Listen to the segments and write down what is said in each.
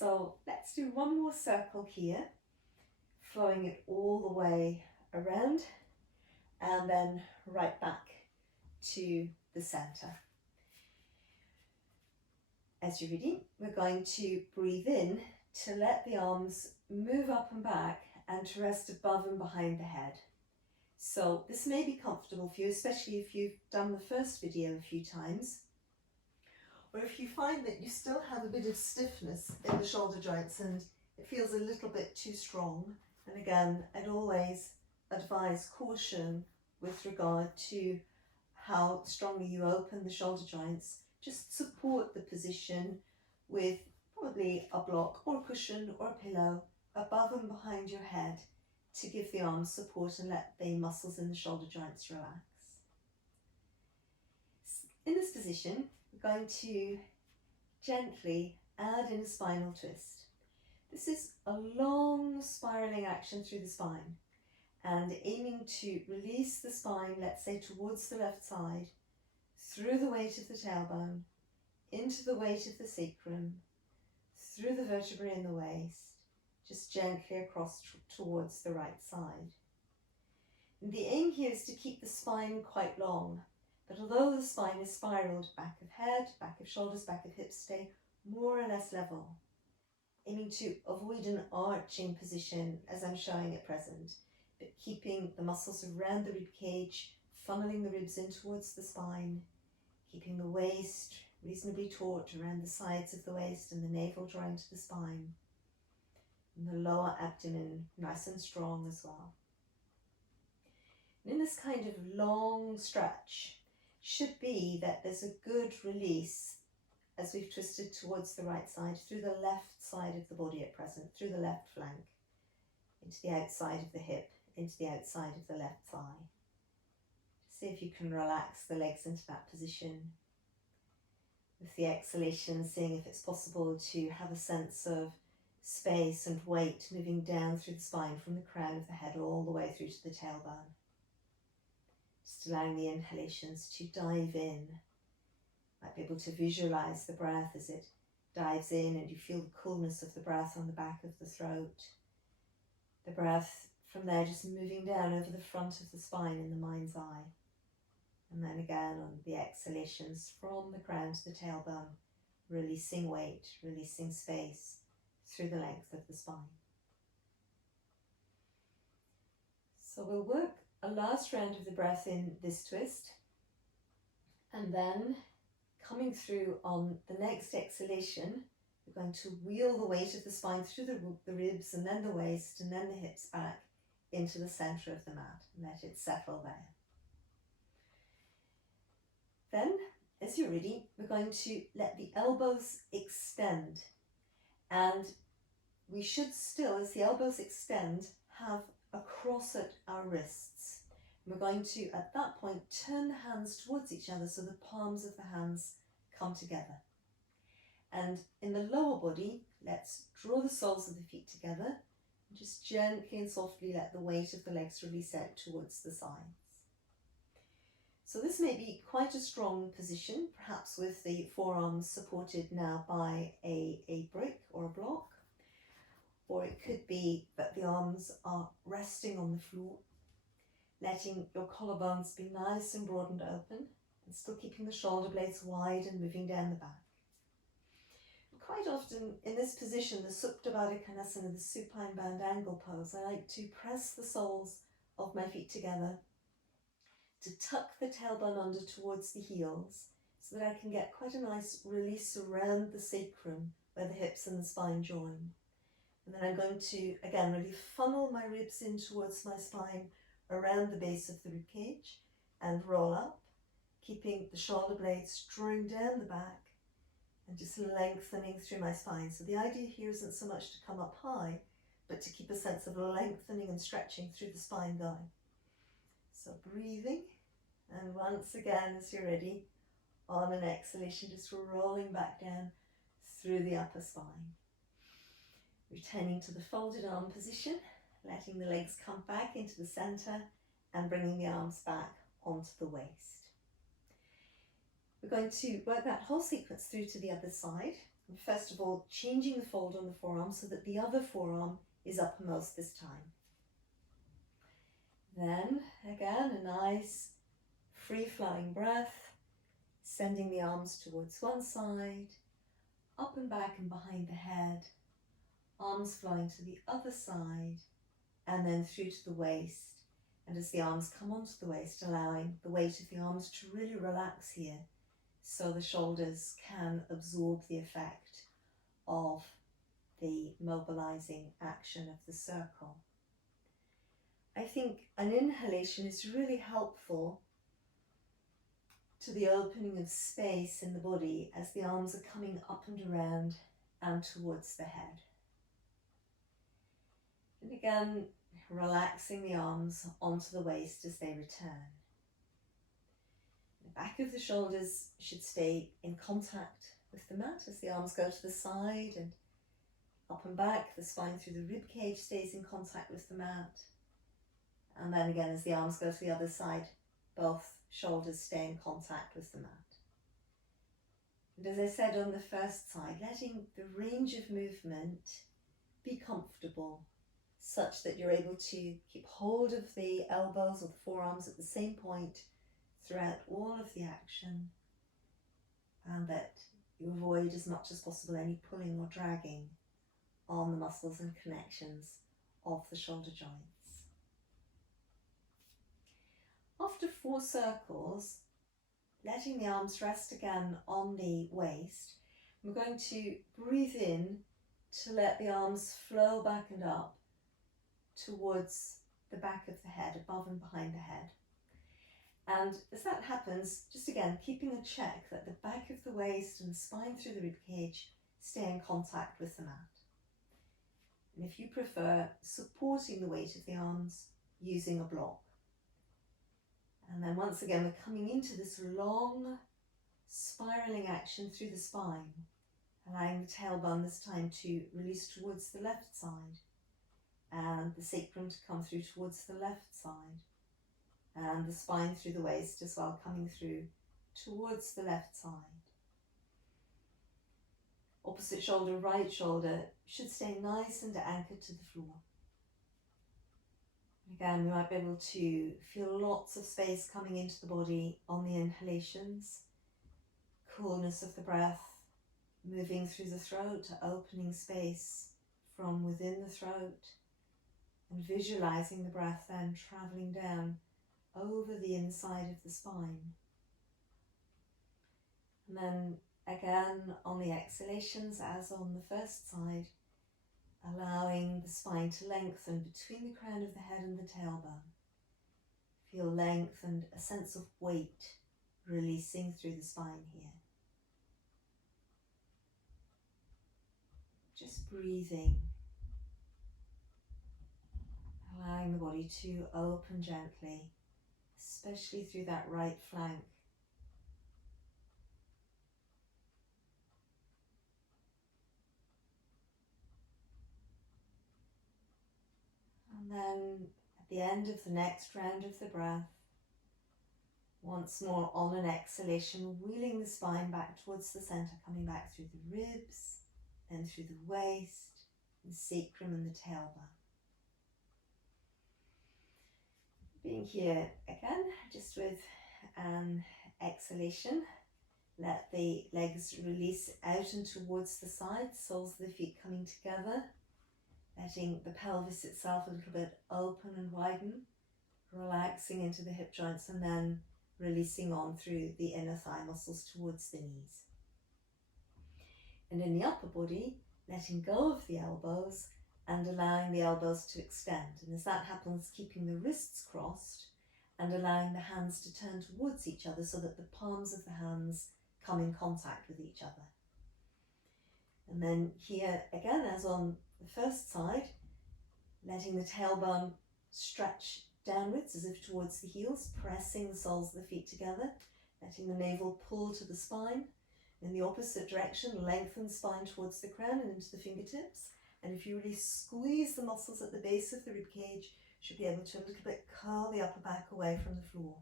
So let's do one more circle here, flowing it all the way around and then right back to the center. As you're ready, we're going to breathe in to let the arms move up and back and to rest above and behind the head. So this may be comfortable for you, especially if you've done the first video a few times, or if you find that you still have a bit of stiffness in the shoulder joints and it feels a little bit too strong. And again, I'd always advise caution with regard to how strongly you open the shoulder joints. Just support the position with probably a block or a cushion or a pillow above and behind your head to give the arms support and let the muscles in the shoulder joints relax. In this position, we're going to gently add in a spinal twist. This is a long spiraling action through the spine and aiming to release the spine, let's say towards the left side, through the weight of the tailbone, into the weight of the sacrum, through the vertebrae in the waist, just gently across towards the right side. And the aim here is to keep the spine quite long, but although the spine is spiraled, back of head, back of shoulders, back of hips stay more or less level, aiming to avoid an arching position as I'm showing at present, but keeping the muscles around the rib cage, funneling the ribs in towards the spine, keeping the waist reasonably taut around the sides of the waist and the navel drawing to the spine, and the lower abdomen nice and strong as well. And in this kind of long stretch, should be that there's a good release as we've twisted towards the right side, through the left side of the body at present, through the left flank, into the outside of the hip, into the outside of the left thigh. See if you can relax the legs into that position. With the exhalation, seeing if it's possible to have a sense of space and weight moving down through the spine from the crown of the head all the way through to the tailbone. Just allowing the inhalations to dive in. Might be able to visualize the breath as it dives in and you feel the coolness of the breath on the back of the throat. The breath from there just moving down over the front of the spine in the mind's eye. And then again on the exhalations from the crown to the tailbone, releasing weight, releasing space through the length of the spine. So we'll work a last round of the breath in this twist, and then coming through on the next exhalation, we're going to wheel the weight of the spine through the ribs and then the waist and then the hips back into the center of the mat and let it settle there. Then, as you're ready, we're going to let the elbows extend, and we should still, as the elbows extend, have a cross at our wrists. We're going to, at that point, turn the hands towards each other so the palms of the hands come together. And in the lower body, let's draw the soles of the feet together and just gently and softly let the weight of the legs release out towards the sides. So this may be quite a strong position, perhaps with the forearms supported now by a brick or a block, or it could be that the arms are resting on the floor, letting your collarbones be nice and broad and open, and still keeping the shoulder blades wide and moving down the back. Quite often in this position, the Supta Baddha Konasana, the supine bound angle pose, I like to press the soles of my feet together to tuck the tailbone under towards the heels so that I can get quite a nice release around the sacrum where the hips and the spine join. And then I'm going to, again, really funnel my ribs in towards my spine around the base of the rib cage and roll up, keeping the shoulder blades drawing down the back and just lengthening through my spine. So the idea here isn't so much to come up high, but to keep a sense of lengthening and stretching through the spine going. So breathing, and once again, as you're ready, on an exhalation, just rolling back down through the upper spine. Returning to the folded arm position, letting the legs come back into the center and bringing the arms back onto the waist. We're going to work that whole sequence through to the other side, And first of all, changing the fold on the forearm so that the other forearm is uppermost this time. Then, again, a nice free-flowing breath, sending the arms towards one side, up and back and behind the head, arms flowing to the other side, and then through to the waist. And as the arms come onto the waist, allowing the weight of the arms to really relax here, so the shoulders can absorb the effect of the mobilizing action of the circle. I think an inhalation is really helpful to the opening of space in the body as the arms are coming up and around and towards the head. And again, relaxing the arms onto the waist as they return. The back of the shoulders should stay in contact with the mat as the arms go to the side and up and back. The spine through the rib cage stays in contact with the mat. And then again, as the arms go to the other side, both shoulders stay in contact with the mat. And as I said on the first side, letting the range of movement be comfortable, such that you're able to keep hold of the elbows or the forearms at the same point throughout all of the action, and that you avoid as much as possible any pulling or dragging on the muscles and connections of the shoulder joints. After 4 circles, letting the arms rest again on the waist, we're going to breathe in to let the arms flow back and up towards the back of the head, above and behind the head. And as that happens, just again, keeping a check that the back of the waist and the spine through the ribcage stay in contact with the mat. And if you prefer, supporting the weight of the arms using a block. And then once again, we're coming into this long spiraling action through the spine, allowing the tailbone this time to release towards the left side, and the sacrum to come through towards the left side, and the spine through the waist as well, coming through towards the left side. Opposite shoulder, right shoulder should stay nice and anchored to the floor. Again, we might be able to feel lots of space coming into the body on the inhalations, coolness of the breath, moving through the throat, opening space from within the throat, and visualizing the breath then traveling down over the inside of the spine. And then again on the exhalations, as on the first side, allowing the spine to lengthen between the crown of the head and the tailbone. Feel length and a sense of weight releasing through the spine here. Just breathing, allowing the body to open gently, especially through that right flank. And then at the end of the next round of the breath, once more on an exhalation, wheeling the spine back towards the center, coming back through the ribs, then through the waist, the sacrum and the tailbone. Being here again, just with an exhalation, let the legs release out and towards the sides, soles of the feet coming together, letting the pelvis itself a little bit open and widen, relaxing into the hip joints and then releasing on through the inner thigh muscles towards the knees. And in the upper body, letting go of the elbows and allowing the elbows to extend. And as that happens, keeping the wrists crossed and allowing the hands to turn towards each other so that the palms of the hands come in contact with each other. And then here again, as on the first side, letting the tailbone stretch downwards as if towards the heels, pressing the soles of the feet together, letting the navel pull to the spine. In the opposite direction, lengthen the spine towards the crown and into the fingertips. And if you really squeeze the muscles at the base of the ribcage, you should be able to a little bit curl the upper back away from the floor.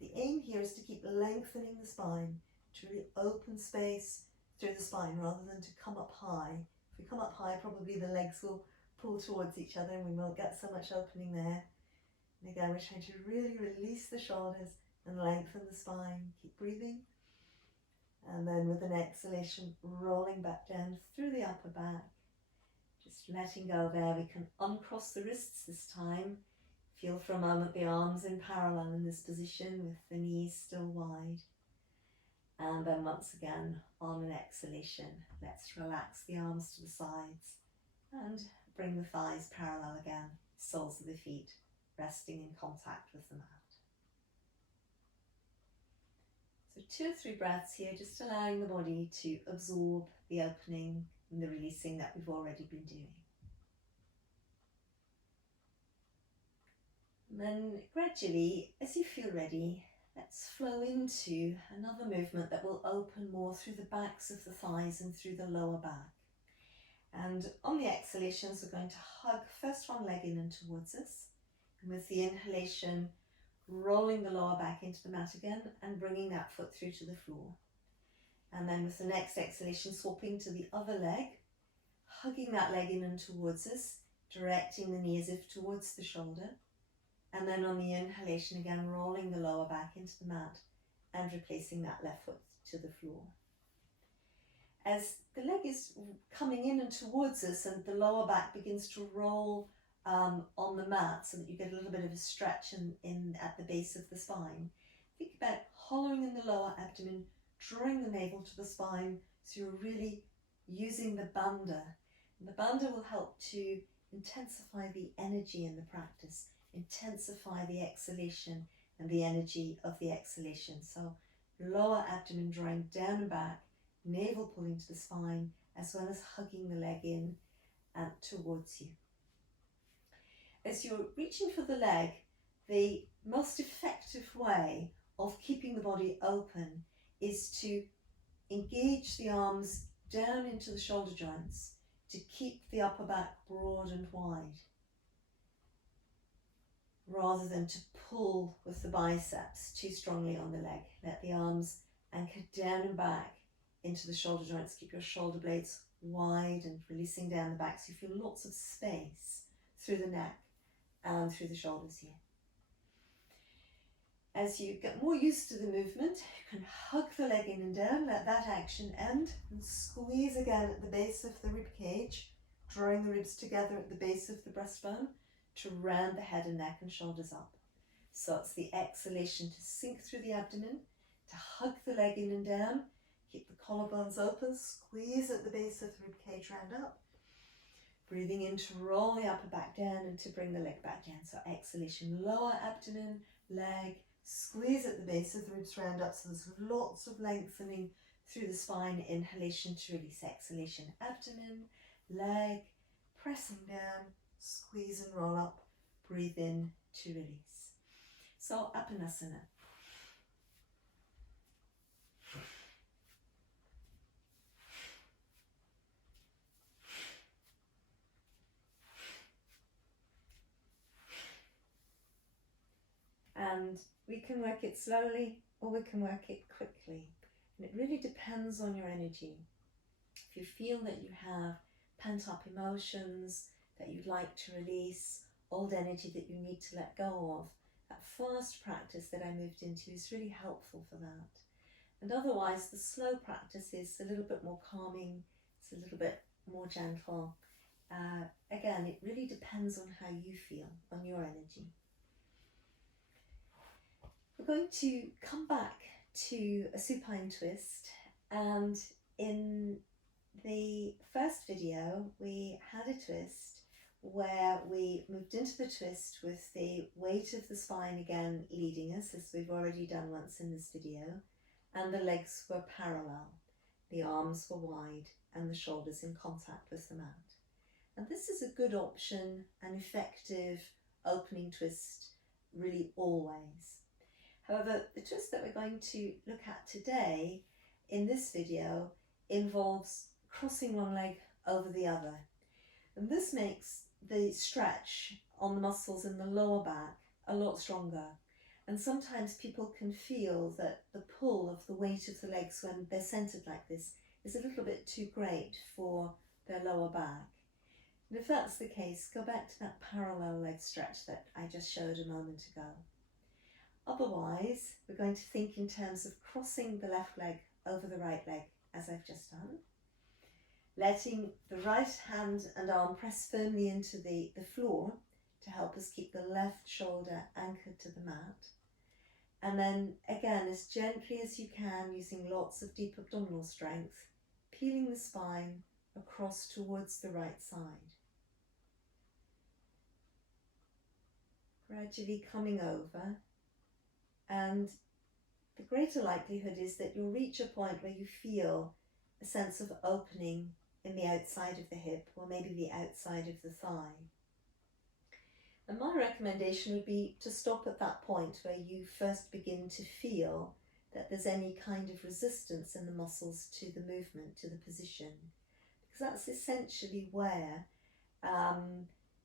The aim here is to keep lengthening the spine, to really open space through the spine rather than to come up high. If we come up high, probably the legs will pull towards each other and we won't get so much opening there. And again, we're trying to really release the shoulders and lengthen the spine. Keep breathing. And then with an exhalation, rolling back down through the upper back. Just letting go there. We can uncross the wrists this time. Feel for a moment the arms in parallel in this position with the knees still wide. And then once again, on an exhalation, let's relax the arms to the sides and bring the thighs parallel again, soles of the feet resting in contact with the mat. So 2 or 3 breaths here, just allowing the body to absorb the opening and the releasing that we've already been doing. And then gradually, as you feel ready, let's flow into another movement that will open more through the backs of the thighs and through the lower back. And on the exhalations, we're going to hug first one leg in and towards us. And with the inhalation, rolling the lower back into the mat again and bringing that foot through to the floor. And then with the next exhalation, swapping to the other leg, hugging that leg in and towards us, directing the knee as if towards the shoulder. And then on the inhalation again, rolling the lower back into the mat and replacing that left foot to the floor. As the leg is coming in and towards us and the lower back begins to roll on the mat so that you get a little bit of a stretch in at the base of the spine, think about hollowing in the lower abdomen, drawing the navel to the spine so you're really using the bandha. And the bandha will help to intensify the energy in the practice, intensify the exhalation and the energy of the exhalation. So lower abdomen drawing down and back, navel pulling to the spine, as well as hugging the leg in and towards you. As you're reaching for the leg, the most effective way of keeping the body open is to engage the arms down into the shoulder joints to keep the upper back broad and wide, rather than to pull with the biceps too strongly on the leg. Let the arms anchor down and back into the shoulder joints. Keep your shoulder blades wide and releasing down the back so you feel lots of space through the neck and through the shoulders here. As you get more used to the movement, you can hug the leg in and down, let that action end, and squeeze again at the base of the rib cage, drawing the ribs together at the base of the breastbone to round the head and neck and shoulders up. So it's the exhalation to sink through the abdomen, to hug the leg in and down, keep the collarbones open, squeeze at the base of the rib cage, round up. Breathing in to roll the upper back down and to bring the leg back down. So exhalation, lower abdomen, leg, squeeze at the base of the ribs, round up. So there's lots of lengthening through the spine. Inhalation to release, exhalation, abdomen, leg, pressing down, squeeze and roll up. Breathe in to release. So Apanasana. And we can work it slowly or we can work it quickly. And it really depends on your energy. If you feel that you have pent up emotions that you'd like to release, old energy that you need to let go of, that fast practice that I moved into is really helpful for that. And otherwise, the slow practice is a little bit more calming, it's a little bit more gentle. Again, it really depends on how you feel, on your energy. We're going to come back to a supine twist, and in the first video we had a twist where we moved into the twist with the weight of the spine again leading us, as we've already done once in this video, and the legs were parallel, the arms were wide and the shoulders in contact with the mat. And this is a good option, an effective opening twist really always. However, the twist that we're going to look at today in this video involves crossing one leg over the other. And this makes the stretch on the muscles in the lower back a lot stronger. And sometimes people can feel that the pull of the weight of the legs when they're centered like this is a little bit too great for their lower back. And if that's the case, go back to that parallel leg stretch that I just showed a moment ago. Otherwise, we're going to think in terms of crossing the left leg over the right leg, as I've just done. Letting the right hand and arm press firmly into the floor to help us keep the left shoulder anchored to the mat. And then again, as gently as you can, using lots of deep abdominal strength, peeling the spine across towards the right side. Gradually coming over, and the greater likelihood is that you'll reach a point where you feel a sense of opening in the outside of the hip, or maybe the outside of the thigh. And my recommendation would be to stop at that point where you first begin to feel that there's any kind of resistance in the muscles to the movement, to the position, because that's essentially where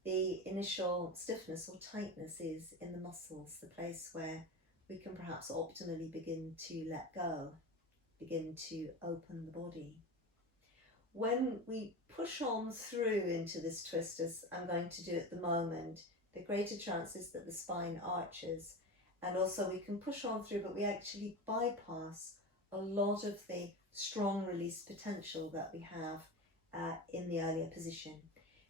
the initial stiffness or tightness is in the muscles, the place where we can perhaps optimally begin to let go, begin to open the body. When we push on through into this twist, as I'm going to do at the moment, the greater chance is that the spine arches, and also we can push on through, but we actually bypass a lot of the strong release potential that we have in the earlier position.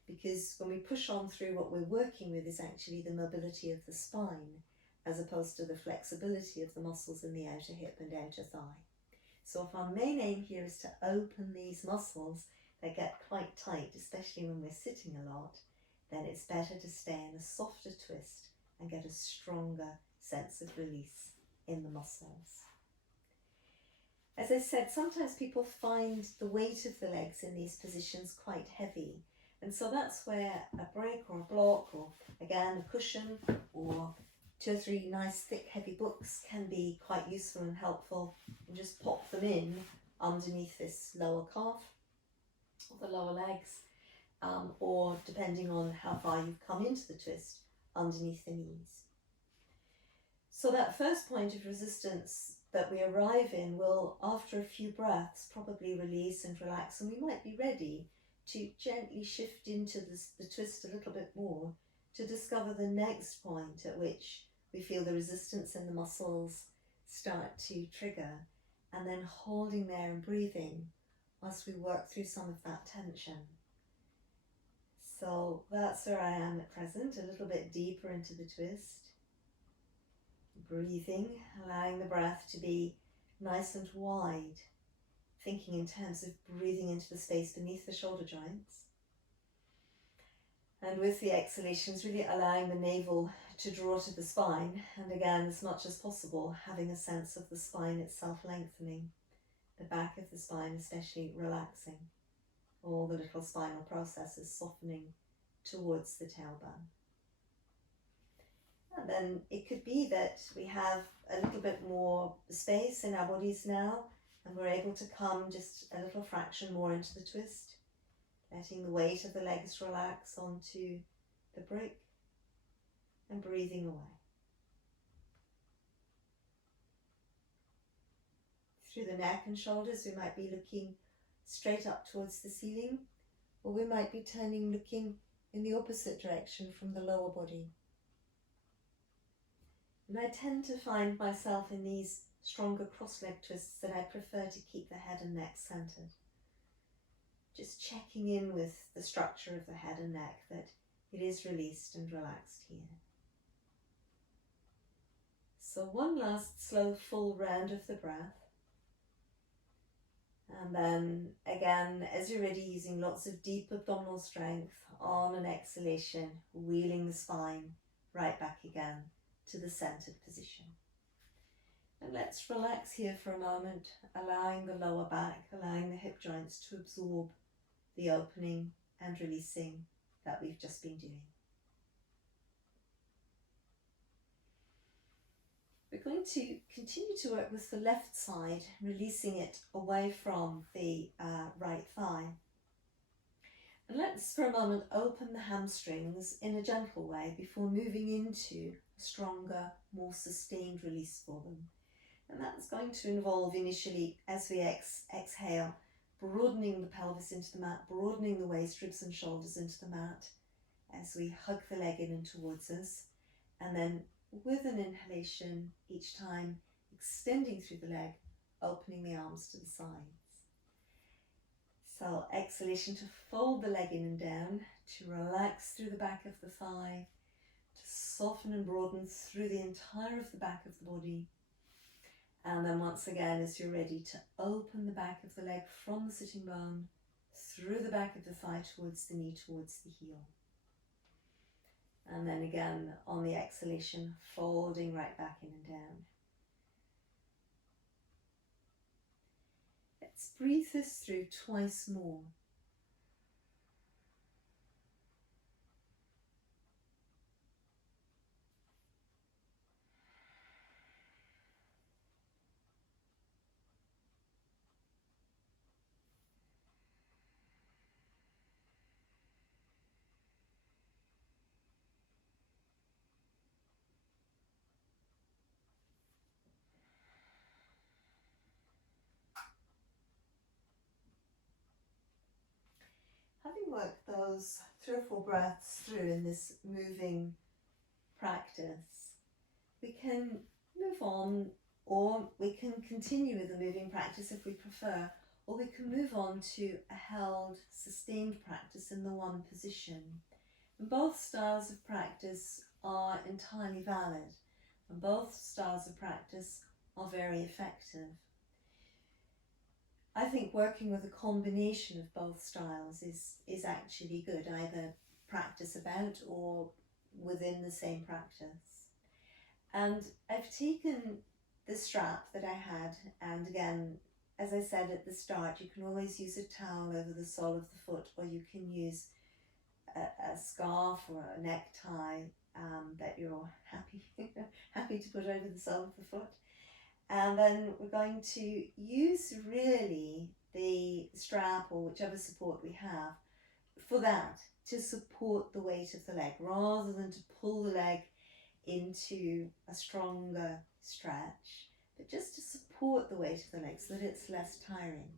Because when we push on through, what we're working with is actually the mobility of the spine, as opposed to the flexibility of the muscles in the outer hip and outer thigh. So if our main aim here is to open these muscles that get quite tight, especially when we're sitting a lot, then it's better to stay in a softer twist and get a stronger sense of release in the muscles. As I said, sometimes people find the weight of the legs in these positions quite heavy. And so that's where a break or a block, or again a cushion, or 2 or 3 nice thick heavy books can be quite useful and helpful. And just pop them in underneath this lower calf or the lower legs, or depending on how far you've come into the twist, underneath the knees. So that first point of resistance that we arrive in will, after a few breaths, probably release and relax, and we might be ready to gently shift into the twist a little bit more to discover the next point at which we feel the resistance in the muscles start to trigger, and then holding there and breathing whilst we work through some of that tension. So that's where I am at present, a little bit deeper into the twist. Breathing, allowing the breath to be nice and wide, thinking in terms of breathing into the space beneath the shoulder joints. And with the exhalations, really allowing the navel to draw to the spine, and again, as much as possible, having a sense of the spine itself lengthening, the back of the spine especially relaxing, all the little spinal processes softening towards the tailbone. And then it could be that we have a little bit more space in our bodies now, and we're able to come just a little fraction more into the twist, letting the weight of the legs relax onto the brick and breathing away. Through the neck and shoulders, we might be looking straight up towards the ceiling, or we might be turning, looking in the opposite direction from the lower body. And I tend to find myself in these stronger cross-leg twists that I prefer to keep the head and neck centered. Just checking in with the structure of the head and neck, that it is released and relaxed here. So one last slow full round of the breath. And then again, as you're ready, using lots of deep abdominal strength on an exhalation, wheeling the spine right back again to the centered position. And let's relax here for a moment, allowing the lower back, allowing the hip joints to absorb the opening and releasing that we've just been doing. We're going to continue to work with the left side, releasing it away from the right thigh. And let's for a moment open the hamstrings in a gentle way before moving into a stronger, more sustained release for them. And that's going to involve initially, as we exhale, broadening the pelvis into the mat, broadening the waist, ribs and shoulders into the mat as we hug the leg in and towards us. And then with an inhalation each time, extending through the leg, opening the arms to the sides. So exhalation to fold the leg in and down, to relax through the back of the thigh, to soften and broaden through the entire of the back of the body. And then once again, as you're ready, to open the back of the leg from the sitting bone, through the back of the thigh towards the knee, towards the heel. And then again, on the exhalation, folding right back in and down. Let's breathe this through twice more. Having worked those 3 or 4 breaths through in this moving practice, we can move on, or we can continue with the moving practice if we prefer, or we can move on to a held, sustained practice in the one position. And both styles of practice are entirely valid, and both styles of practice are very effective. I think working with a combination of both styles is actually good, either practice about or within the same practice. And I've taken the strap that I had, and again, as I said at the start, you can always use a towel over the sole of the foot, or you can use a scarf or a necktie that you're happy to put over the sole of the foot. And then we're going to use really the strap or whichever support we have for that, to support the weight of the leg, rather than to pull the leg into a stronger stretch, but just to support the weight of the leg so that it's less tiring.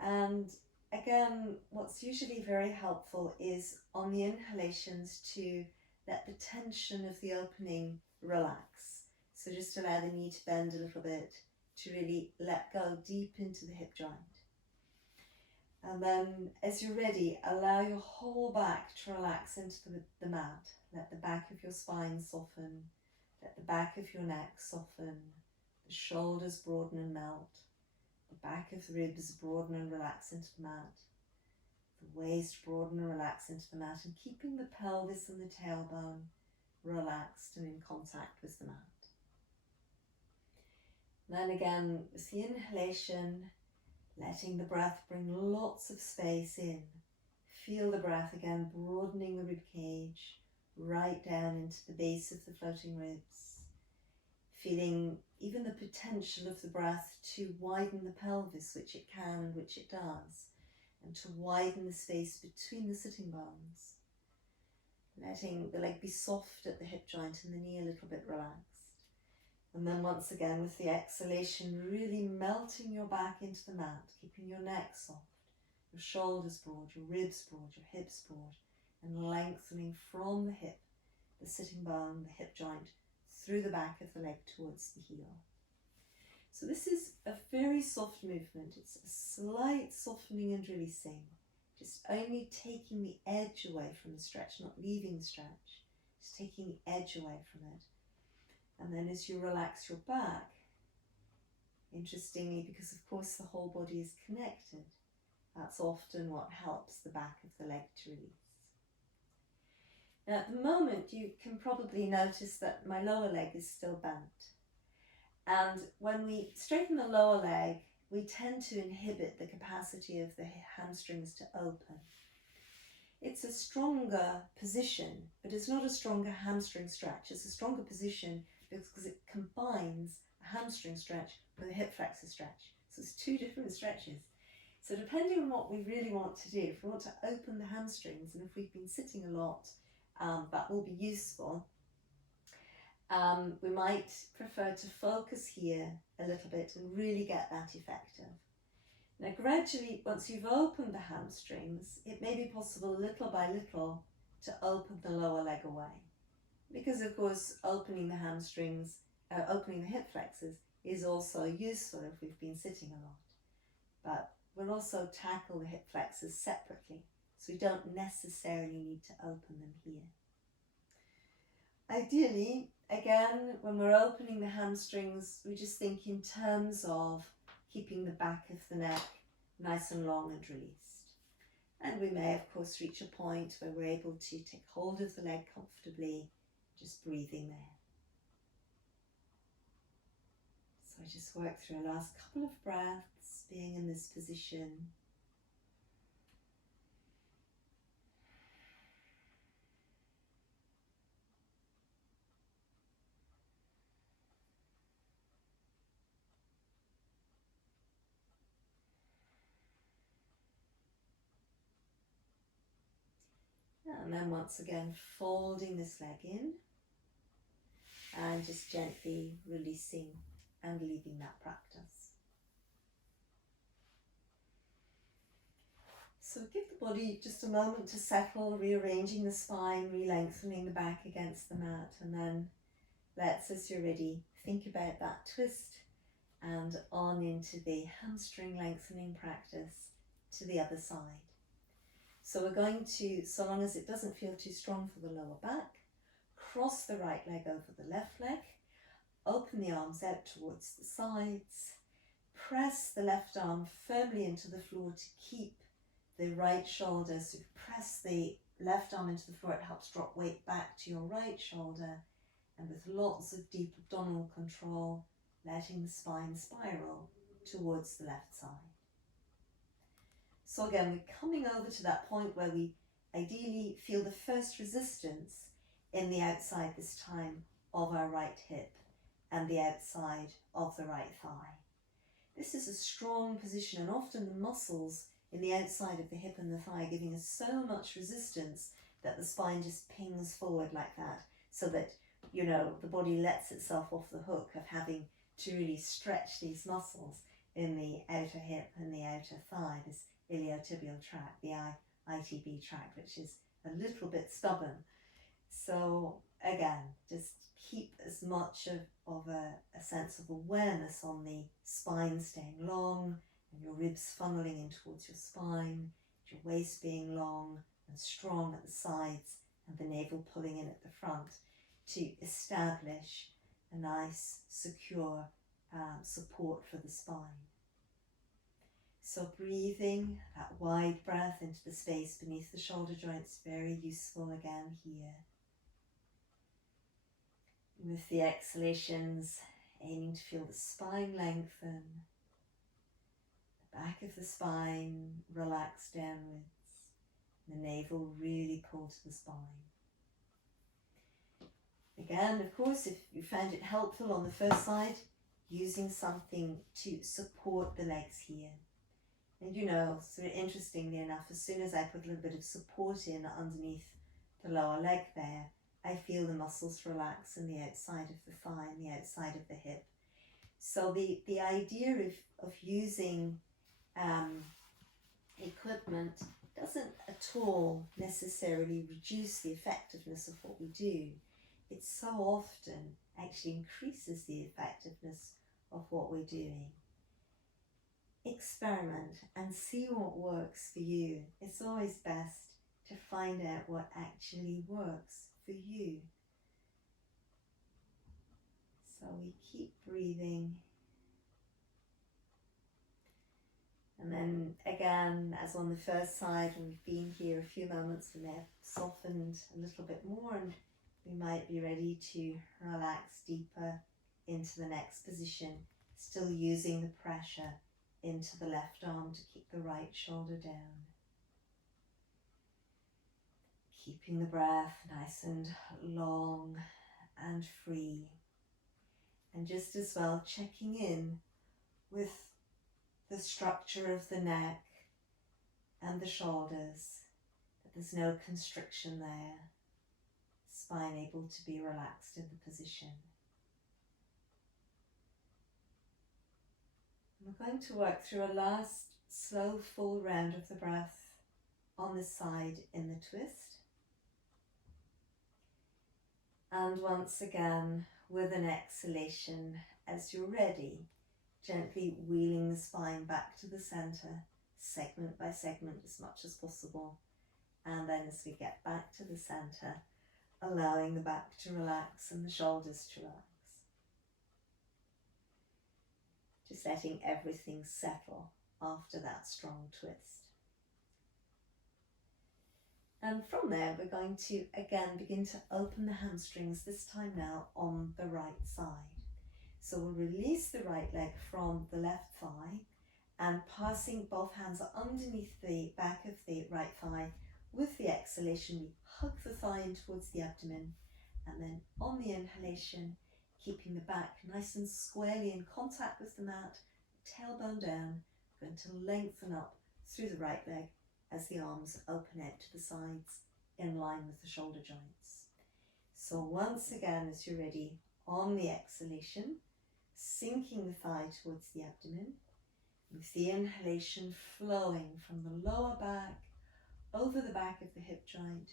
And again, what's usually very helpful is on the inhalations to let the tension of the opening relax. So just allow the knee to bend a little bit, to really let go deep into the hip joint. And then as you're ready, allow your whole back to relax into the mat. Let the back of your spine soften, let the back of your neck soften, the shoulders broaden and melt, the back of the ribs broaden and relax into the mat, the waist broaden and relax into the mat, and keeping the pelvis and the tailbone relaxed and in contact with the mat. Then again, with the inhalation, letting the breath bring lots of space in. Feel the breath again, broadening the rib cage, right down into the base of the floating ribs. Feeling even the potential of the breath to widen the pelvis, which it can and which it does, and to widen the space between the sitting bones. Letting the leg be soft at the hip joint and the knee a little bit relaxed. And then once again with the exhalation, really melting your back into the mat, keeping your neck soft, your shoulders broad, your ribs broad, your hips broad, and lengthening from the hip, the sitting bone, the hip joint, through the back of the leg towards the heel. So this is a very soft movement. It's a slight softening and releasing, just only taking the edge away from the stretch, not leaving the stretch, just taking the edge away from it. And then as you relax your back, interestingly, because of course the whole body is connected, that's often what helps the back of the leg to release. Now at the moment you can probably notice that my lower leg is still bent. And when we straighten the lower leg, we tend to inhibit the capacity of the hamstrings to open. It's a stronger position, but it's not a stronger hamstring stretch. It's a stronger position because it combines a hamstring stretch with a hip flexor stretch. So it's 2 different stretches. So depending on what we really want to do, if we want to open the hamstrings, and if we've been sitting a lot, that will be useful. We might prefer to focus here a little bit and really get that effective. Now gradually, once you've opened the hamstrings, it may be possible little by little to open the lower leg away. Because of course opening the hamstrings, opening the hip flexors is also useful if we've been sitting a lot. But we'll also tackle the hip flexors separately, so we don't necessarily need to open them here. Ideally, again, when we're opening the hamstrings, we just think in terms of keeping the back of the neck nice and long and released. And we may, of course, reach a point where we're able to take hold of the leg comfortably, just breathing there. So I just work through a last couple of breaths, being in this position. And then once again, folding this leg in and just gently releasing and leaving that practice. So give the body just a moment to settle, rearranging the spine, re-lengthening the back against the mat, and then let's, as you're ready, think about that twist and on into the hamstring lengthening practice to the other side. So we're going to, so long as it doesn't feel too strong for the lower back, cross the right leg over the left leg, open the arms out towards the sides, press the left arm firmly into the floor to keep the right shoulder. So press the left arm into the floor, it helps drop weight back to your right shoulder, and with lots of deep abdominal control, letting the spine spiral towards the left side. So again, we're coming over to that point where we ideally feel the first resistance in the outside this time of our right hip and the outside of the right thigh. This is a strong position, and often the muscles in the outside of the hip and the thigh are giving us so much resistance that the spine just pings forward like that, so that, you know, the body lets itself off the hook of having to really stretch these muscles in the outer hip and the outer thigh, this iliotibial tract, the ITB tract, which is a little bit stubborn. So again, just keep as much of a sense of awareness on the spine staying long, and your ribs funneling in towards your spine, your waist being long and strong at the sides, and the navel pulling in at the front to establish a nice, secure support for the spine. So breathing, that wide breath into the space beneath the shoulder joints, very useful again here. With the exhalations, aiming to feel the spine lengthen, the back of the spine relax downwards, the navel really pull to the spine. Again, of course, if you found it helpful on the first side, using something to support the legs here. And you know, so interestingly enough, as soon as I put a little bit of support in underneath the lower leg there, I feel the muscles relax in the outside of the thigh and the outside of the hip. So the idea of using equipment doesn't at all necessarily reduce the effectiveness of what we do. It so often actually increases the effectiveness of what we're doing. Experiment and see what works for you. It's always best to find out what actually works for you. So we keep breathing. And then again, as on the first side, when we've been here a few moments, we may have softened a little bit more, and we might be ready to relax deeper into the next position, still using the pressure into the left arm to keep the right shoulder down. Keeping the breath nice and long and free. And just as well, checking in with the structure of the neck and the shoulders, that there's no constriction there. Spine able to be relaxed in the position. We're going to work through a last slow full round of the breath on this side in the twist. And once again, with an exhalation, as you're ready, gently wheeling the spine back to the center, segment by segment as much as possible. And then as we get back to the center, allowing the back to relax and the shoulders to relax. Just letting everything settle after that strong twist. And from there, we're going to again begin to open the hamstrings, this time now on the right side. So we'll release the right leg from the left thigh and passing both hands underneath the back of the right thigh. With the exhalation, we hug the thigh in towards the abdomen, and then on the inhalation, keeping the back nice and squarely in contact with the mat, tailbone down, going to lengthen up through the right leg as the arms open out to the sides in line with the shoulder joints. So once again, as you're ready, on the exhalation, sinking the thigh towards the abdomen, with the inhalation flowing from the lower back, over the back of the hip joint,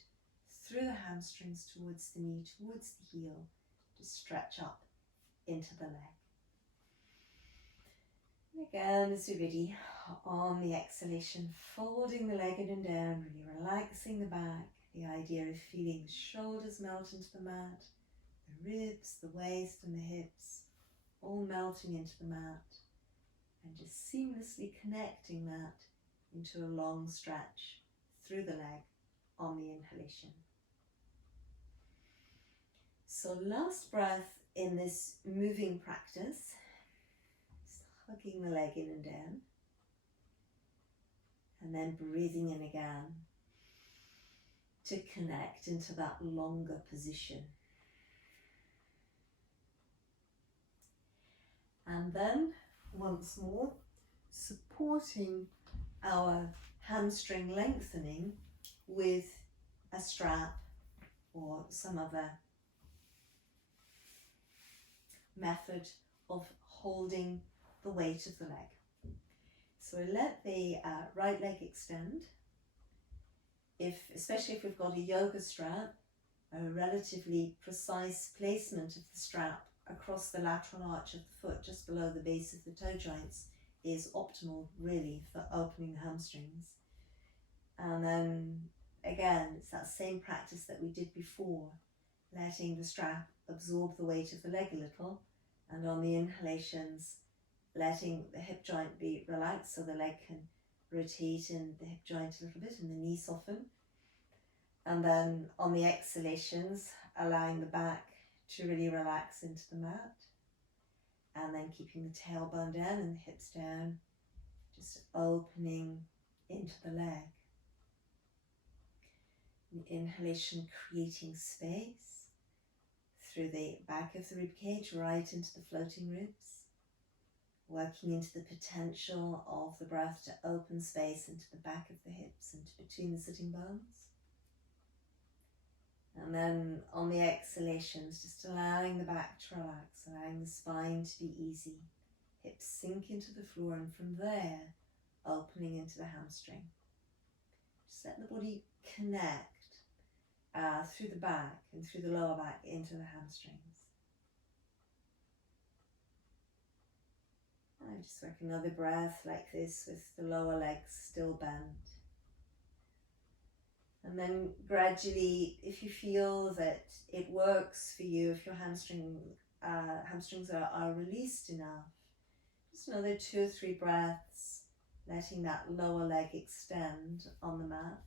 through the hamstrings towards the knee, towards the heel, to stretch up into the leg. And again, as you're ready, on the exhalation, folding the leg in and down, really relaxing the back. The idea of feeling the shoulders melt into the mat, the ribs, the waist and the hips, all melting into the mat, and just seamlessly connecting that into a long stretch through the leg on the inhalation. So last breath in this moving practice, just hugging the leg in and down, and then breathing in again to connect into that longer position. And then once more, supporting our hamstring lengthening with a strap or some other method of holding the weight of the leg. So let the right leg extend. Especially if we've got a yoga strap, a relatively precise placement of the strap across the lateral arch of the foot just below the base of the toe joints is optimal really for opening the hamstrings. And then again, it's that same practice that we did before, letting the strap absorb the weight of the leg a little, and on the inhalations letting the hip joint be relaxed so the leg can rotate in the hip joint a little bit and the knee soften. And then on the exhalations, allowing the back to really relax into the mat, and then keeping the tailbone down and the hips down, just opening into the leg. The inhalation creating space through the back of the rib cage right into the floating ribs, working into the potential of the breath to open space into the back of the hips and between the sitting bones. And then on the exhalations, just allowing the back to relax, allowing the spine to be easy, hips sink into the floor, and from there, opening into the hamstring. Just let the body connect through the back and through the lower back into the hamstrings. And just work another breath like this with the lower legs still bent. And then gradually, if you feel that it works for you, if your hamstrings are released enough, just another 2 or 3 breaths, letting that lower leg extend on the mat.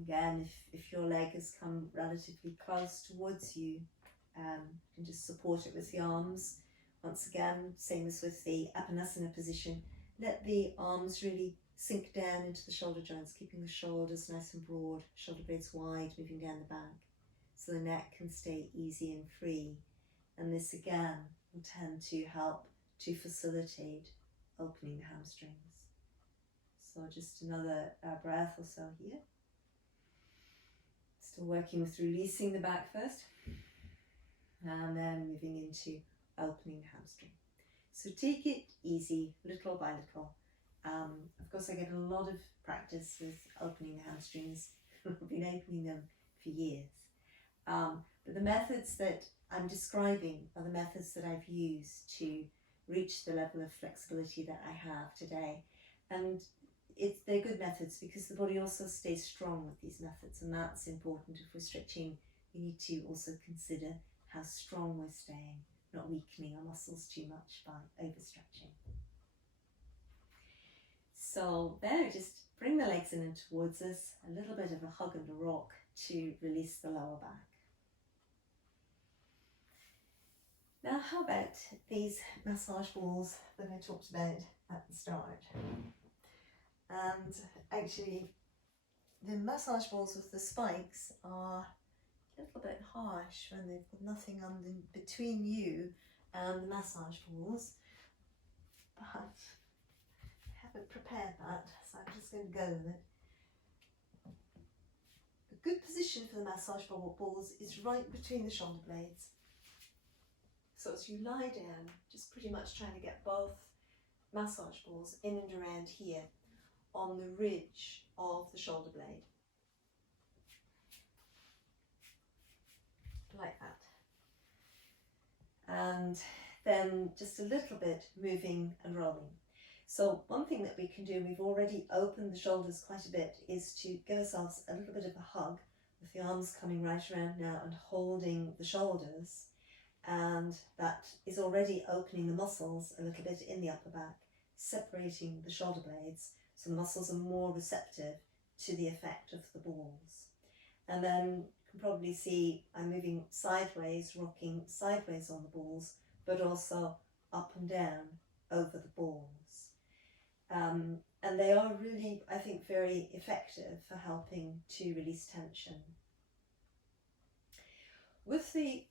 Again, if your leg has come relatively close towards you, you can just support it with the arms. Once again, same as with the Apanasana position, let the arms really sink down into the shoulder joints, keeping the shoulders nice and broad, shoulder blades wide, moving down the back, so the neck can stay easy and free. And this again will tend to help to facilitate opening the hamstrings. So just another breath or so here. Still working with releasing the back first, and then moving into opening the hamstring. So take it easy, little by little, Of course, I get a lot of practice with opening the hamstrings. I've been opening them for years. But the methods that I'm describing are the methods that I've used to reach the level of flexibility that I have today. And they're good methods because the body also stays strong with these methods, and that's important. If we're stretching, we need to also consider how strong we're staying, not weakening our muscles too much by overstretching. So there, just bring the legs in and towards us, a little bit of a hug and a rock to release the lower back. Now, how about these massage balls that I talked about at the start? And actually, the massage balls with the spikes are a little bit harsh when they've got nothing between you and the massage balls. But I haven't prepared that, so I'm just going to go with it. A good position for the massage balls is right between the shoulder blades. So as you lie down, just pretty much trying to get both massage balls in and around here on the ridge of the shoulder blade. Like that. And then just a little bit moving and rolling. So one thing that we can do, we've already opened the shoulders quite a bit, is to give ourselves a little bit of a hug with the arms coming right around now and holding the shoulders. And that is already opening the muscles a little bit in the upper back, separating the shoulder blades, so the muscles are more receptive to the effect of the balls. And then you can probably see I'm moving sideways, rocking sideways on the balls, but also up and down over the balls. And they are really, I think, very effective for helping to release tension. With the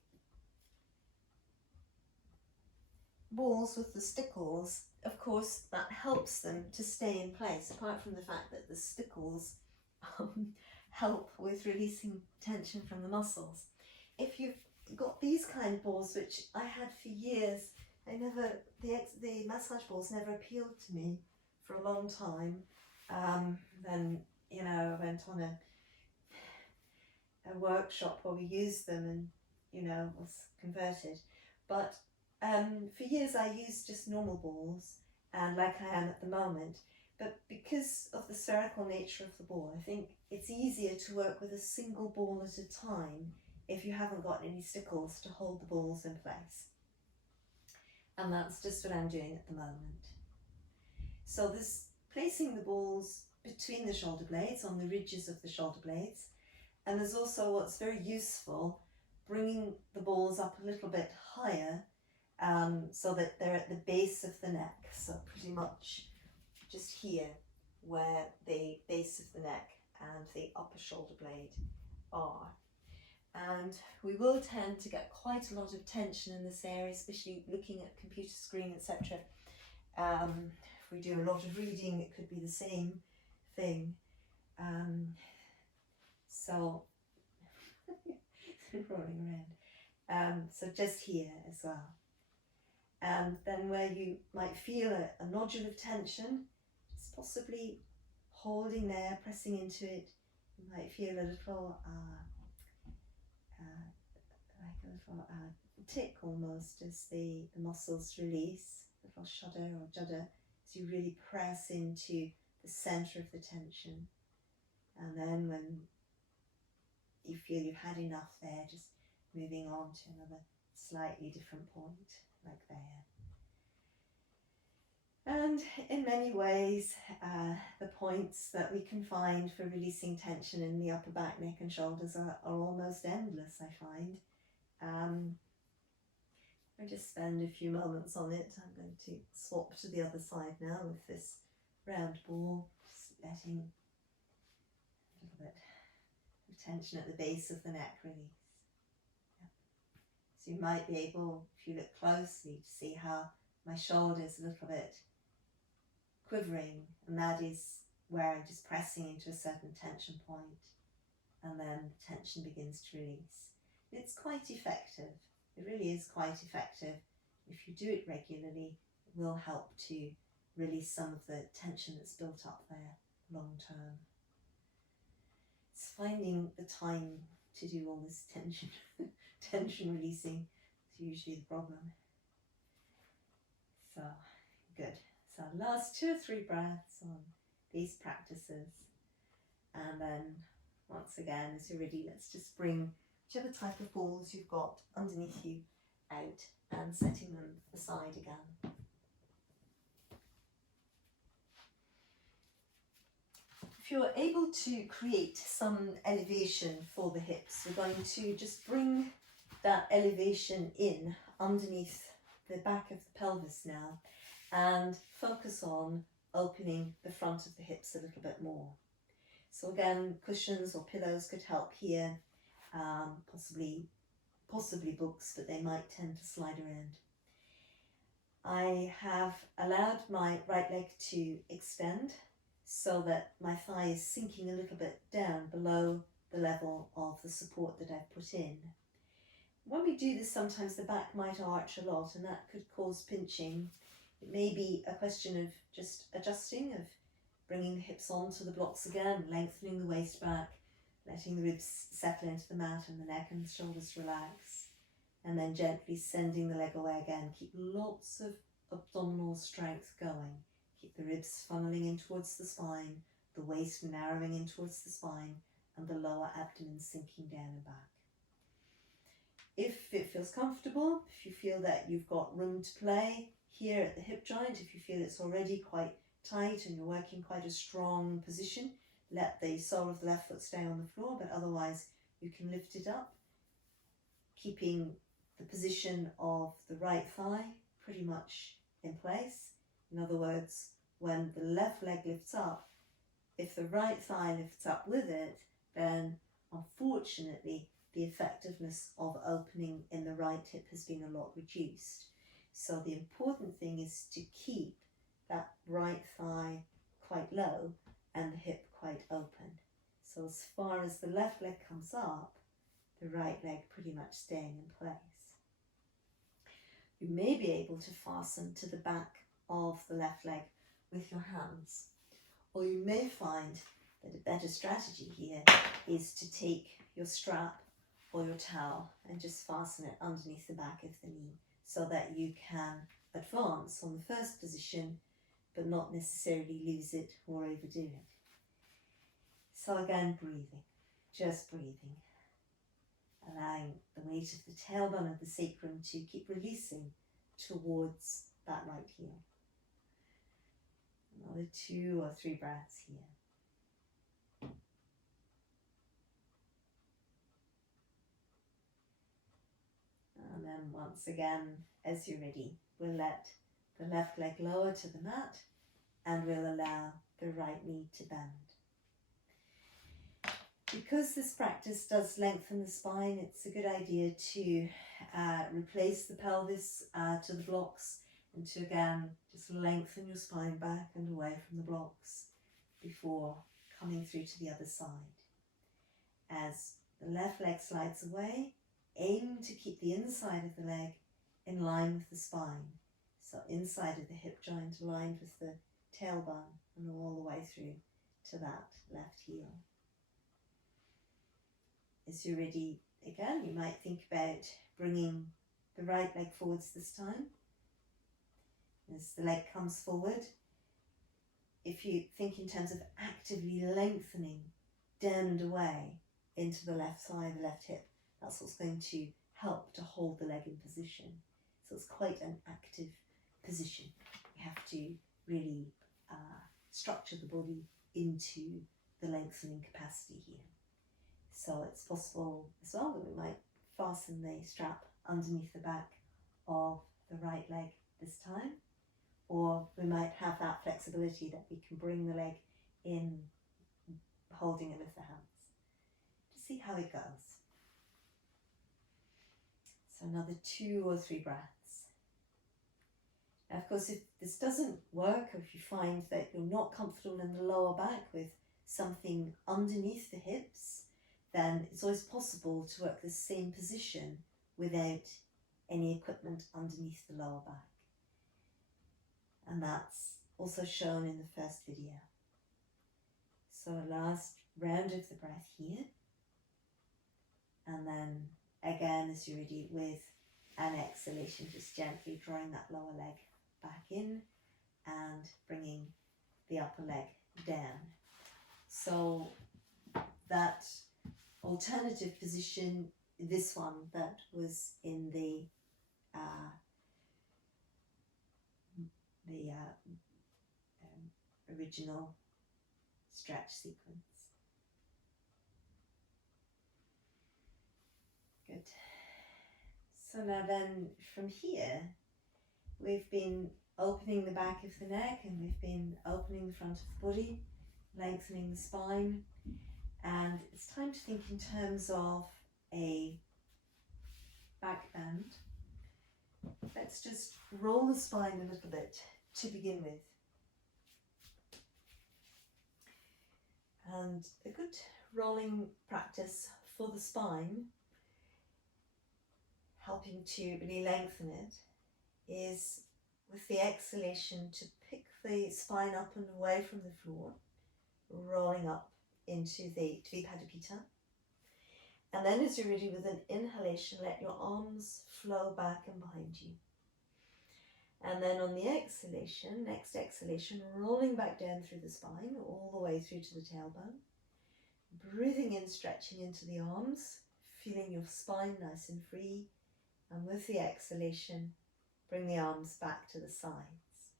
balls with the stickles, of course, that helps them to stay in place, apart from the fact that the stickles help with releasing tension from the muscles. If you've got these kind of balls, which I had for years, the massage balls never appealed to me for a long time. Then, you know, I went on a workshop where we used them and, you know, was converted. But for years I used just normal balls, and like I am at the moment, but because of the spherical nature of the ball, I think it's easier to work with a single ball at a time if you haven't got any stickles to hold the balls in place. And that's just what I'm doing at the moment. So this placing the balls between the shoulder blades, on the ridges of the shoulder blades, and there's also what's very useful, bringing the balls up a little bit higher, so that they're at the base of the neck, so pretty much just here where the base of the neck and the upper shoulder blade are. And we will tend to get quite a lot of tension in this area, especially looking at computer screen, etc. If we do a lot of reading, it could be the same thing. So rolling around. So just here as well. And then where you might feel a nodule of tension, just possibly holding there, pressing into it. You might feel a little tick almost as the muscles release, a little shudder or judder, as you really press into the center of the tension. And then when you feel you've had enough there, just moving on to another slightly different point, like there. And in many ways, the points that we can find for releasing tension in the upper back, neck and shoulders are almost endless, I find. I'll just spend a few moments on it. I'm going to swap to the other side now with this round ball, just letting a little bit of tension at the base of the neck release. Yep. So you might be able, if you look closely, to see how my shoulder is a little bit quivering, and that is where I'm just pressing into a certain tension point, and then the tension begins to release. It's quite effective. It really is quite effective. If you do it regularly, it will help to release some of the tension that's built up there long term. It's finding the time to do all this tension, tension releasing is usually the problem. So, good. So last 2 or 3 breaths on these practices. And then once again, as you're ready, let's just bring whichever type of balls you've got underneath you out and setting them aside again. If you're able to create some elevation for the hips, we're going to just bring that elevation in underneath the back of the pelvis now and focus on opening the front of the hips a little bit more. So again, cushions or pillows could help here, possibly books, but they might tend to slide around. I have allowed my right leg to extend so that my thigh is sinking a little bit down below the level of the support that I've put in. When we do this, sometimes the back might arch a lot and that could cause pinching. It may be a question of just adjusting, of bringing the hips onto the blocks again, lengthening the waist back, letting the ribs settle into the mat and the neck and the shoulders relax, and then gently sending the leg away again. Keep lots of abdominal strength going. Keep the ribs funneling in towards the spine, the waist narrowing in towards the spine, and the lower abdomen sinking down and back. If it feels comfortable, if you feel that you've got room to play here at the hip joint, if you feel it's already quite tight and you're working quite a strong position, let the sole of the left foot stay on the floor, but otherwise you can lift it up, keeping the position of the right thigh pretty much in place. In other words, when the left leg lifts up, if the right thigh lifts up with it, then unfortunately the effectiveness of opening in the right hip has been a lot reduced. So the important thing is to keep that right thigh quite low and the hip quite open. So as far as the left leg comes up, the right leg pretty much staying in place. You may be able to fasten to the back of the left leg with your hands, or you may find that a better strategy here is to take your strap or your towel and just fasten it underneath the back of the knee so that you can advance on the first position but not necessarily lose it or overdo it. So again, breathing, just breathing, allowing the weight of the tailbone of the sacrum to keep releasing towards that right heel. Another 2 or 3 breaths here. And then once again, as you're ready, we'll let the left leg lower to the mat and we'll allow the right knee to bend. Because this practice does lengthen the spine, it's a good idea to replace the pelvis to the blocks and to again just lengthen your spine back and away from the blocks before coming through to the other side. As the left leg slides away, aim to keep the inside of the leg in line with the spine. So inside of the hip joint aligned with the tailbone and all the way through to that left heel. As you're ready, again, you might think about bringing the right leg forwards this time. As the leg comes forward, if you think in terms of actively lengthening down and away into the left thigh, the left hip, that's what's going to help to hold the leg in position. So it's quite an active position. You have to really structure the body into the lengthening capacity here. So it's possible as well that we might fasten the strap underneath the back of the right leg this time, or we might have that flexibility that we can bring the leg in, holding it with the hands. Just see how it goes. So another 2 or 3 breaths. Now, of course, if this doesn't work, or if you find that you're not comfortable in the lower back with something underneath the hips, then it's always possible to work the same position without any equipment underneath the lower back. And that's also shown in the first video. So last round of the breath here, and then again as you're ready with an exhalation, just gently drawing that lower leg back in and bringing the upper leg down. So that alternative position, this one that was in the original stretch sequence. Good. So now then from here, we've been opening the back of the neck and we've been opening the front of the body, lengthening the spine, and it's time to think in terms of a back bend. Let's just roll the spine a little bit to begin with. And a good rolling practice for the spine, helping to really lengthen it, is with the exhalation to pick the spine up and away from the floor, rolling up into the Dvipadipita. And then as you're ready with an inhalation, let your arms flow back and behind you. And then on the exhalation, next exhalation, rolling back down through the spine, all the way through to the tailbone. Breathing in, stretching into the arms, feeling your spine nice and free. And with the exhalation, bring the arms back to the sides.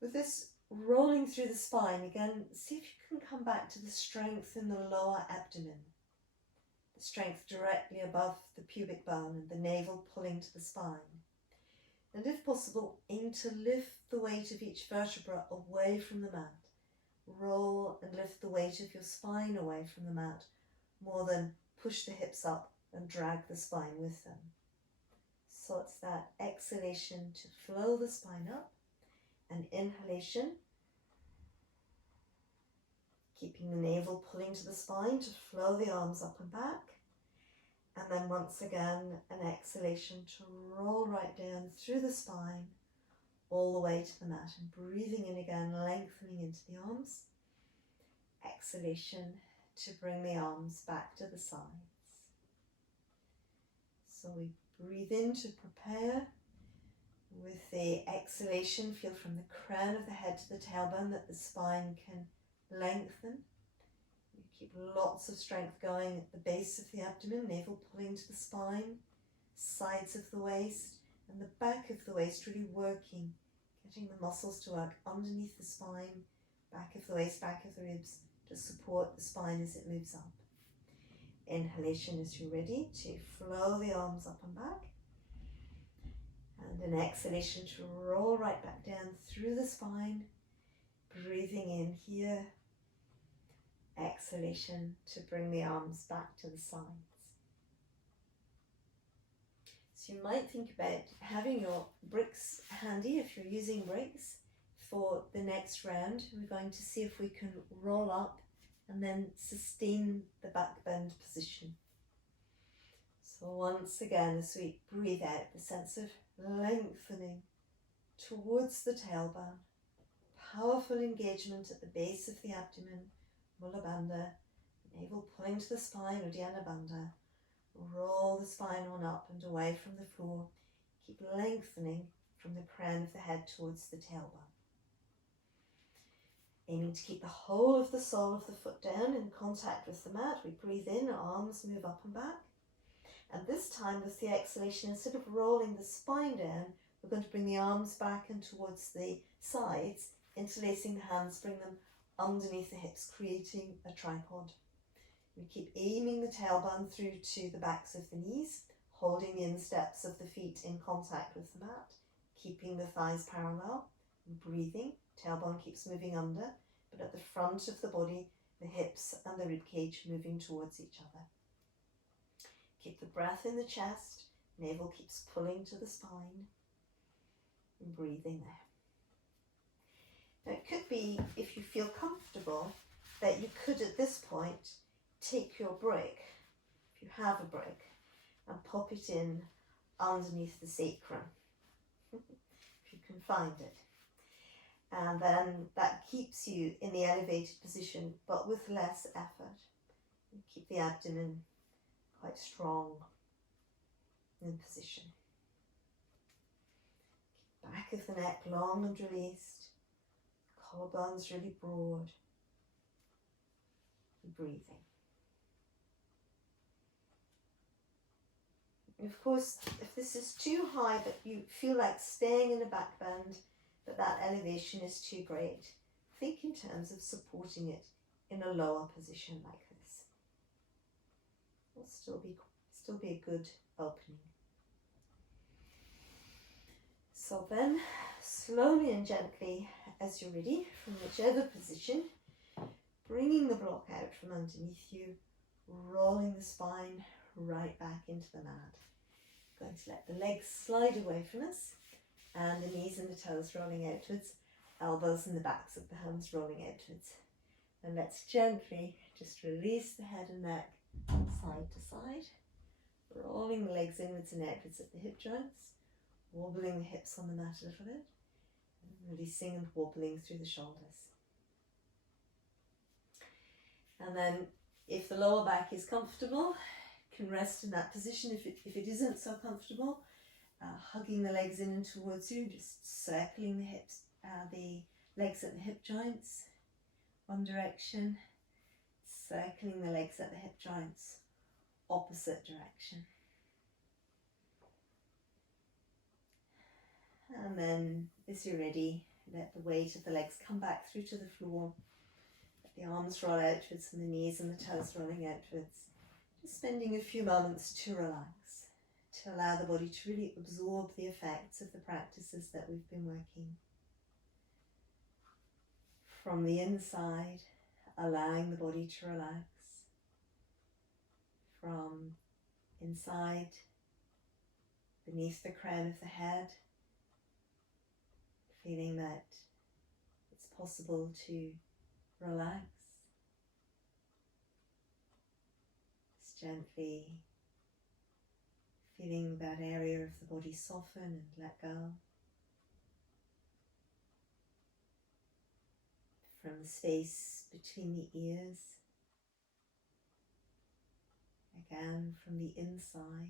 With this rolling through the spine, again, see if you can come back to the strength in the lower abdomen. The strength directly above the pubic bone and the navel pulling to the spine. And if possible, aim to lift the weight of each vertebra away from the mat. Roll and lift the weight of your spine away from the mat, more than push the hips up and drag the spine with them. So it's that exhalation to flow the spine up, and inhalation, keeping the navel pulling to the spine to flow the arms up and back. And then once again, an exhalation to roll right down through the spine, all the way to the mat, and breathing in again, lengthening into the arms. Exhalation to bring the arms back to the sides. So we breathe in to prepare. With the exhalation, feel from the crown of the head to the tailbone that the spine can lengthen. Keep lots of strength going at the base of the abdomen, navel pulling to the spine, sides of the waist, and the back of the waist really working, getting the muscles to work underneath the spine, back of the waist, back of the ribs, to support the spine as it moves up. Inhalation as you're ready to flow the arms up and back. And an exhalation to roll right back down through the spine, breathing in here. Exhalation to bring the arms back to the sides. So you might think about having your bricks handy if you're using bricks for the next round. We're going to see if we can roll up and then sustain the back bend position. So once again, as we breathe out, the sense of lengthening towards the tailbone, powerful engagement at the base of the abdomen, Mula Bandha, navel pulling to the spine, Uddiyana Bandha. Roll the spine on up and away from the floor. Keep lengthening from the crown of the head towards the tailbone. Aiming to keep the whole of the sole of the foot down in contact with the mat. We breathe in, arms move up and back. And this time with the exhalation, instead of rolling the spine down, we're going to bring the arms back and towards the sides, interlacing the hands, bring them underneath the hips, creating a tripod. We keep aiming the tailbone through to the backs of the knees, holding the insteps of the feet in contact with the mat, keeping the thighs parallel, and breathing. Tailbone keeps moving under, but at the front of the body, the hips and the ribcage moving towards each other. Keep the breath in the chest, navel keeps pulling to the spine, and breathing there. Now it could be, if you feel comfortable, that you could at this point take your brick, if you have a brick, and pop it in underneath the sacrum, if you can find it. And then that keeps you in the elevated position, but with less effort. You keep the abdomen quite strong in position. Back of the neck long and released. Collarbones really broad. Breathing. Of course, if this is too high but you feel like staying in a back bend, but that elevation is too great, think in terms of supporting it in a lower position like this. It'll still be a good opening. So then, slowly and gently, as you're ready, from whichever position, bringing the block out from underneath you, rolling the spine right back into the mat. Going to let the legs slide away from us, and the knees and the toes rolling outwards, elbows and the backs of the hands rolling outwards. And let's gently just release the head and neck side to side, rolling the legs inwards and outwards at the hip joints, wobbling the hips on the mat a little bit, and releasing and wobbling through the shoulders. And then if the lower back is comfortable, can rest in that position. If it isn't so comfortable, hugging the legs in and towards you, just circling the hips, the legs at the hip joints, one direction, circling the legs at the hip joints, opposite direction. And then, as you're ready, let the weight of the legs come back through to the floor. Let the arms roll outwards and the knees and the toes rolling outwards. Just spending a few moments to relax, to allow the body to really absorb the effects of the practices that we've been working. From the inside, allowing the body to relax. From inside, beneath the crown of the head, feeling that it's possible to relax. Just gently feeling that area of the body soften and let go. From the space between the ears, again from the inside,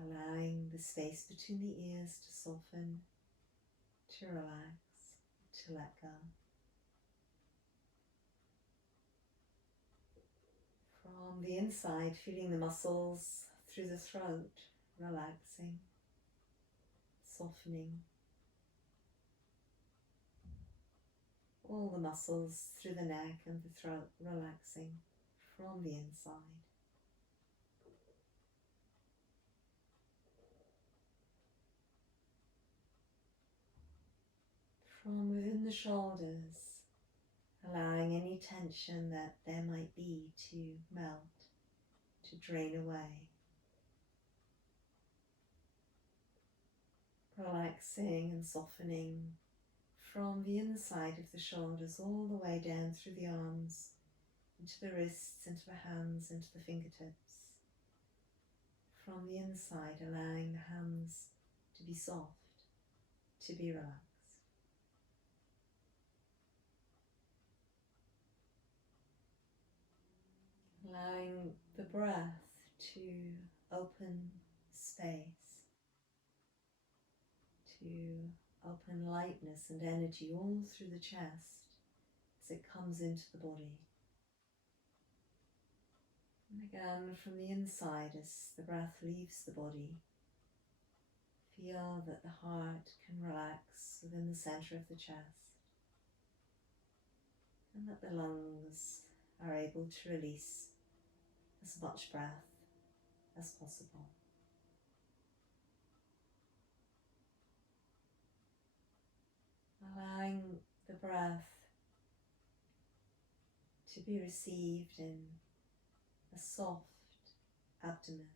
allowing the space between the ears to soften, to relax, to let go. From the inside, feeling the muscles through the throat, relaxing, softening. All the muscles through the neck and the throat, relaxing from the inside. From within the shoulders, allowing any tension that there might be to melt, to drain away. Relaxing and softening from the inside of the shoulders all the way down through the arms, into the wrists, into the hands, into the fingertips. From the inside, allowing the hands to be soft, to be relaxed. Allowing the breath to open space, to open lightness and energy all through the chest as it comes into the body. And again from the inside, as the breath leaves the body, feel that the heart can relax within the center of the chest, and that the lungs are able to release as much breath as possible. Allowing the breath to be received in a soft abdomen.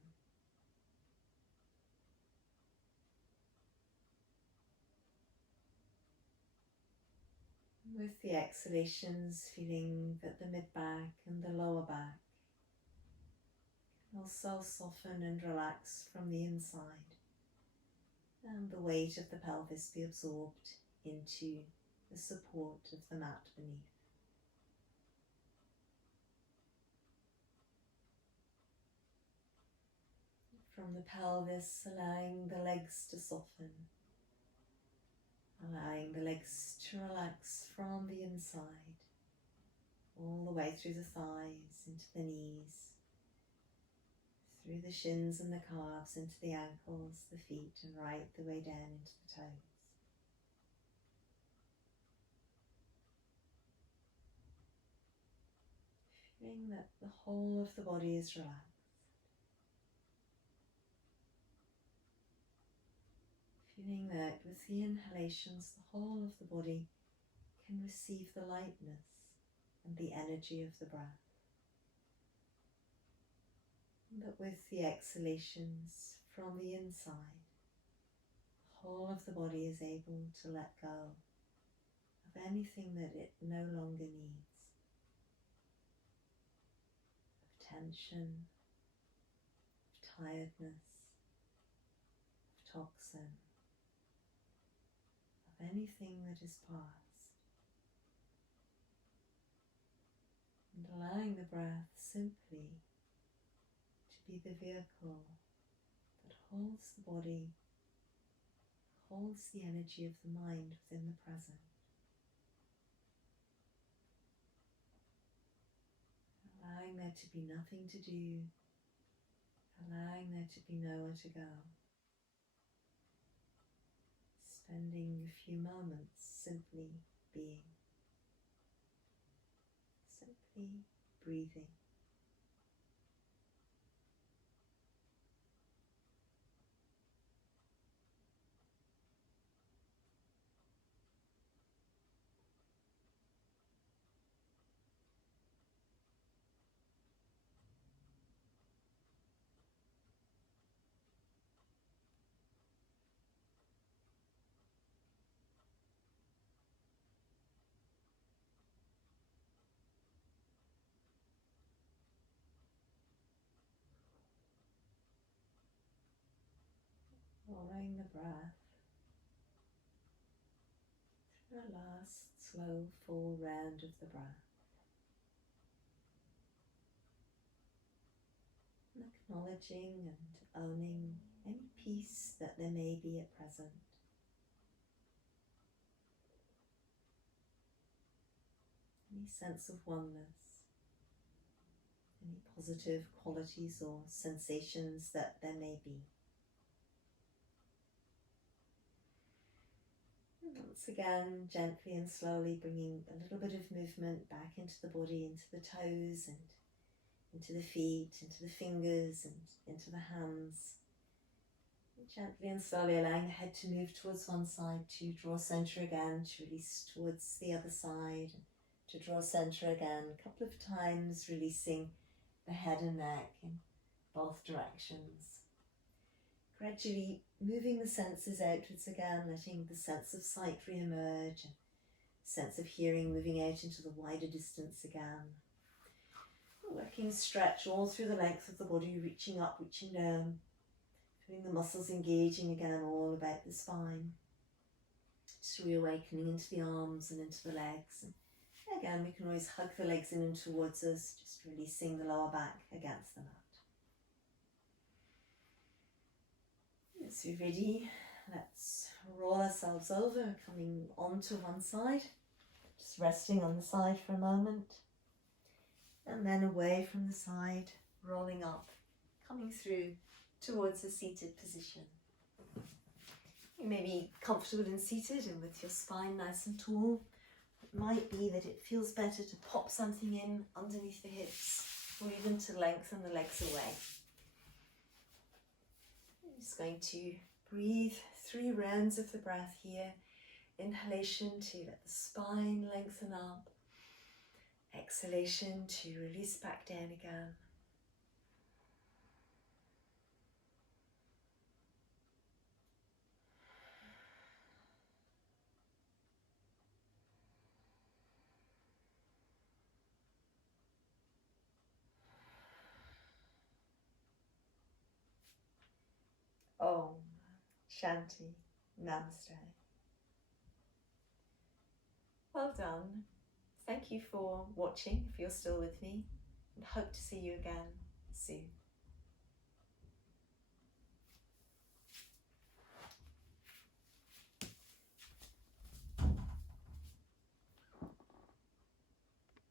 With the exhalations, feeling that the mid-back and the lower back can also soften and relax from the inside, and the weight of the pelvis be absorbed into the support of the mat beneath. From the pelvis, allowing the legs to soften, allowing the legs to relax from the inside, all the way through the thighs, into the knees, through the shins and the calves, into the ankles, the feet, and right the way down into the toes. Feeling that the whole of the body is relaxed. Feeling that with the inhalations, the whole of the body can receive the lightness and the energy of the breath. But with the exhalations from the inside, the whole of the body is able to let go of anything that it no longer needs. Of tension, of tiredness, of toxin, of anything that is past. And allowing the breath simply to be the vehicle that holds the body, holds the energy of the mind within the present. Allowing there to be nothing to do, allowing there to be nowhere to go. Spending a few moments simply being, simply breathing. Following the breath through a last slow full round of the breath. And acknowledging and owning any peace that there may be at present. Any sense of oneness, any positive qualities or sensations that there may be. And once again, gently and slowly bringing a little bit of movement back into the body, into the toes and into the feet, into the fingers and into the hands. And gently and slowly allowing the head to move towards one side, to draw center again, to release towards the other side, to draw center again, a couple of times, releasing the head and neck in both directions. Gradually moving the senses outwards again, letting the sense of sight re-emerge, and sense of hearing moving out into the wider distance again. Working stretch all through the length of the body, reaching up, reaching down, feeling the muscles engaging again all about the spine. Just reawakening into the arms and into the legs. And again, we can always hug the legs in and towards us, just releasing the lower back against the mat. As we're ready, let's roll ourselves over, coming onto one side, just resting on the side for a moment, and then away from the side, rolling up, coming through towards a seated position. You may be comfortable and seated and with your spine nice and tall. It might be that it feels better to pop something in underneath the hips, or even to lengthen the legs away. I'm just going to breathe 3 rounds of the breath here. Inhalation to let the spine lengthen up. Exhalation to release back down again. Om Shanti Namaste. Well done. Thank you for watching if you're still with me, and hope to see you again soon.